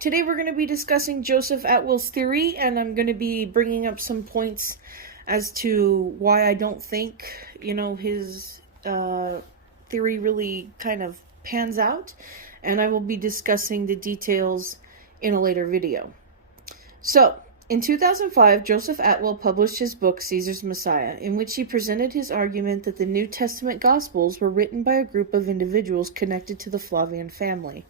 Today we're going to be discussing Joseph Atwill's theory, and I'm going to be bringing up some points as to why I don't think, his theory really kind of pans out, and I will be discussing the details in a later video. So, in 2005, Joseph Atwill published his book, Caesar's Messiah, in which he presented his argument that the New Testament Gospels were written by a group of individuals connected to the Flavian family.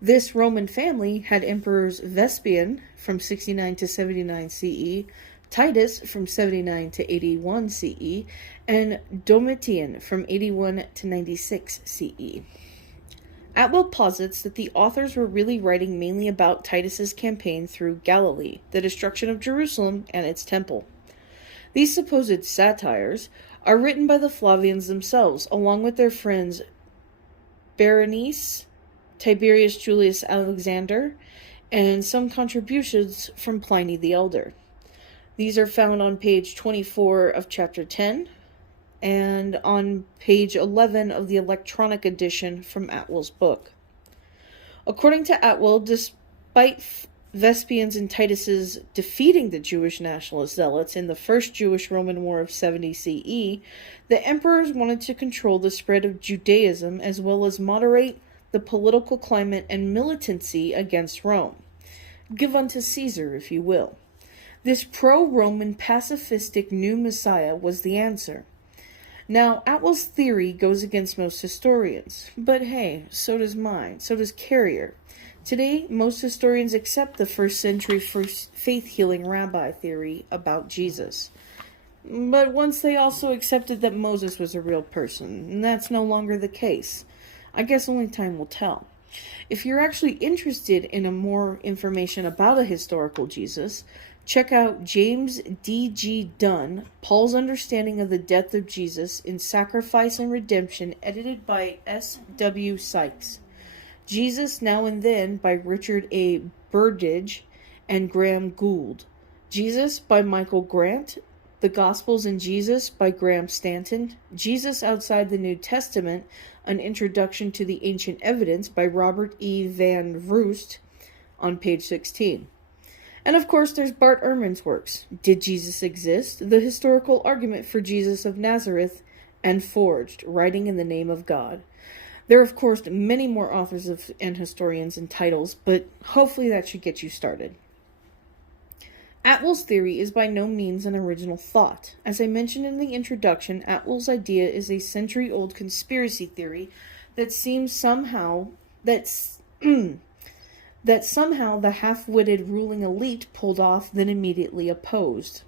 This Roman family had emperors Vespasian from 69 to 79 CE, Titus from 79 to 81 CE, and Domitian from 81 to 96 CE. Atwill posits that the authors were really writing mainly about Titus's campaign through Galilee, the destruction of Jerusalem and its temple. These supposed satires are written by the Flavians themselves, along with their friends Berenice, Tiberius Julius Alexander, and some contributions from Pliny the Elder. These are found on page 24 of chapter 10, and on page 11 of the electronic edition from Atwill's book. According to Atwill, despite Vespasian's and Titus's defeating the Jewish nationalist zealots in the First Jewish-Roman War of 70 CE, the emperors wanted to control the spread of Judaism as well as moderate the political climate and militancy against Rome. Give unto Caesar, if you will. This pro-Roman pacifistic new Messiah was the answer. Now, Atwill's theory goes against most historians, but hey, so does mine, so does Carrier. Today, most historians accept the first-century faith-healing rabbi theory about Jesus. But once they also accepted that Moses was a real person, and that's no longer the case. I guess only time will tell. If you're actually interested in more information about a historical Jesus, check out James D.G. Dunn, Paul's Understanding of the Death of Jesus in Sacrifice and Redemption, edited by S.W. Sykes. Jesus Now and Then by Richard A. Burdage and Graham Gould. Jesus by Michael Grant. The Gospels in Jesus by Graham Stanton. Jesus Outside the New Testament, An Introduction to the Ancient Evidence by Robert E. Van Vroost on page 16. And of course, there's Bart Ehrman's works, Did Jesus Exist? The Historical Argument for Jesus of Nazareth, and Forged, Writing in the Name of God. There are, of course, many more authors and historians and titles, but hopefully that should get you started. Atwill's theory is by no means an original thought. As I mentioned in the introduction, Atwill's idea is a century-old conspiracy theory that seems somehow that somehow the half-witted ruling elite pulled off, then immediately opposed.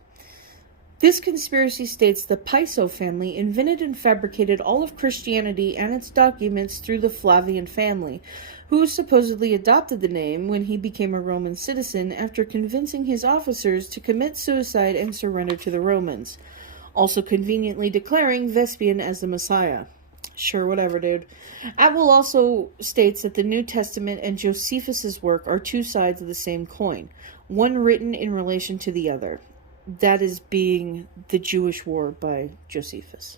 This conspiracy states the Piso family invented and fabricated all of Christianity and its documents through the Flavian family, who supposedly adopted the name when he became a Roman citizen after convincing his officers to commit suicide and surrender to the Romans, also conveniently declaring Vespasian as the Messiah. Sure, whatever, dude. Atwill also states that the New Testament and Josephus's work are two sides of the same coin, one written in relation to the other. That is being the Jewish War by Josephus.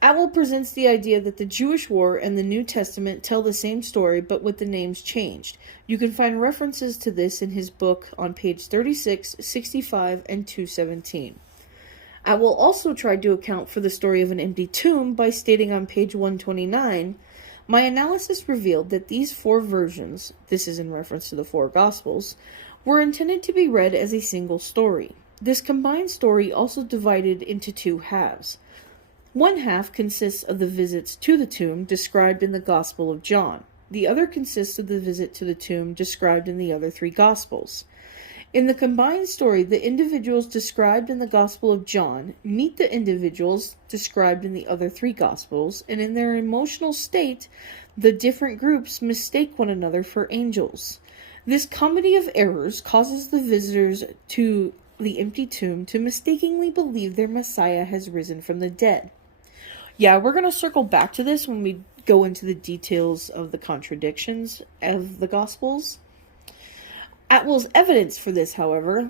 Atwill presents the idea that the Jewish War and the New Testament tell the same story, but with the names changed. You can find references to this in his book on page 36, 65, and 217. Atwill also tried to account for the story of an empty tomb by stating on page 129, my analysis revealed that these four versions, this is in reference to the four Gospels, were intended to be read as a single story. This combined story also divided into two halves. One half consists of the visits to the tomb described in the Gospel of John. The other consists of the visit to the tomb described in the other three Gospels. In the combined story, the individuals described in the Gospel of John meet the individuals described in the other three Gospels, and in their emotional state, the different groups mistake one another for angels. This comedy of errors causes the visitors to the empty tomb to mistakenly believe their Messiah has risen from the dead. Yeah, we're going to circle back to this when we go into the details of the contradictions of the Gospels. Atwill's evidence for this, however,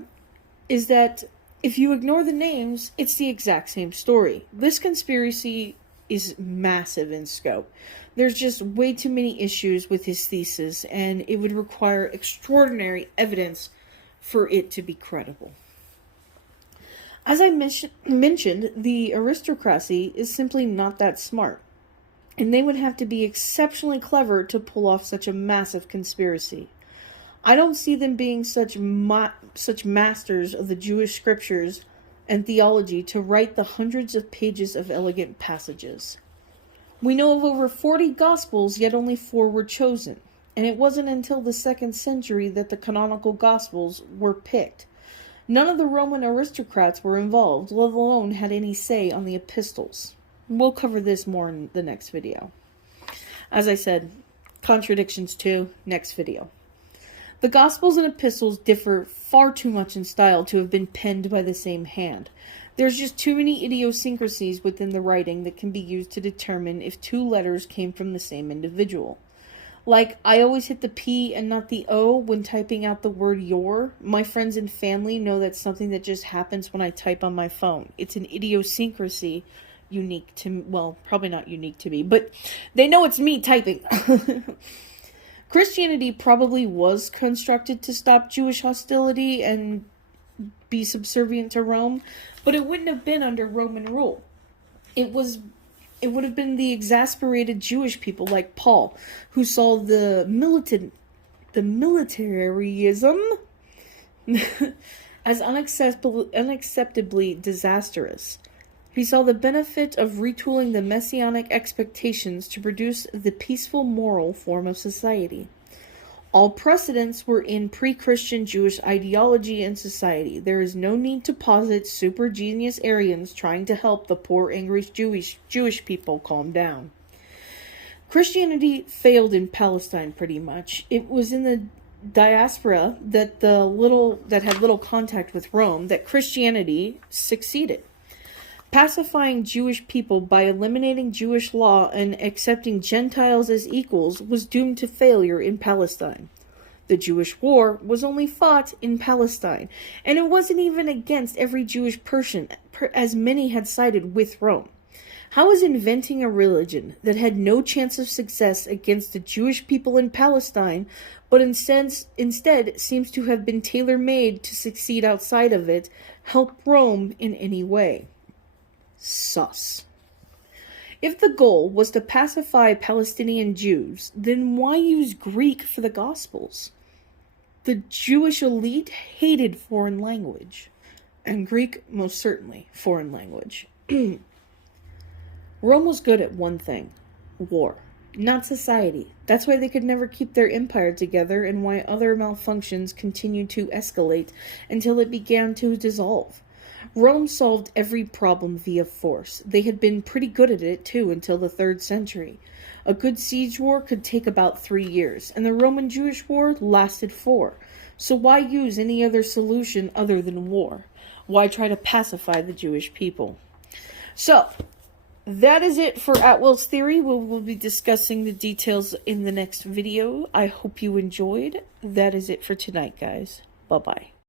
is that if you ignore the names, it's the exact same story. This conspiracy is massive in scope. There's just way too many issues with his thesis, and it would require extraordinary evidence for it to be credible. As I mentioned, the aristocracy is simply not that smart, and they would have to be exceptionally clever to pull off such a massive conspiracy. I don't see them being such masters of the Jewish scriptures and theology to write the hundreds of pages of elegant passages. We know of over 40 Gospels, yet only 4 were chosen, and it wasn't until the 2nd century that the canonical Gospels were picked. None of the Roman aristocrats were involved, let alone had any say on the epistles. We'll cover this more in the next video. As I said, contradictions too, next video. The Gospels and epistles differ far too much in style to have been penned by the same hand. There's just too many idiosyncrasies within the writing that can be used to determine if 2 letters came from the same individual. Like, I always hit the P and not the O when typing out the word your. My friends and family know that's something that just happens when I type on my phone. It's an idiosyncrasy unique to me. Well, probably not unique to me, but they know it's me typing. Christianity probably was constructed to stop Jewish hostility and be subservient to Rome, but it wouldn't have been under Roman rule. It would have been the exasperated Jewish people like Paul, who saw the militarism as unacceptably disastrous. He saw the benefit of retooling the messianic expectations to produce the peaceful moral form of society. All precedents were in pre-Christian Jewish ideology and society. There is no need to posit super genius Aryans trying to help the poor angry Jewish people calm down. Christianity failed in Palestine pretty much. It was in the diaspora that had little contact with Rome that Christianity succeeded. Pacifying Jewish people by eliminating Jewish law and accepting Gentiles as equals was doomed to failure in Palestine. The Jewish war was only fought in Palestine, and it wasn't even against every Jewish person, as many had sided with Rome. How is inventing a religion that had no chance of success against the Jewish people in Palestine, but instead seems to have been tailor-made to succeed outside of it, help Rome in any way? Sus. If the goal was to pacify Palestinian Jews, then why use Greek for the Gospels? The Jewish elite hated foreign language, and Greek most certainly foreign language. Rome was good at one thing: war, not society. That's why they could never keep their empire together, and why other malfunctions continued to escalate until it began to dissolve. Rome solved every problem via force. They had been pretty good at it, too, until the 3rd century. A good siege war could take about 3 years, and the Roman-Jewish war lasted 4. So why use any other solution other than war? Why try to pacify the Jewish people? So, that is it for Atwill's theory. We will be discussing the details in the next video. I hope you enjoyed. That is it for tonight, guys. Bye-bye.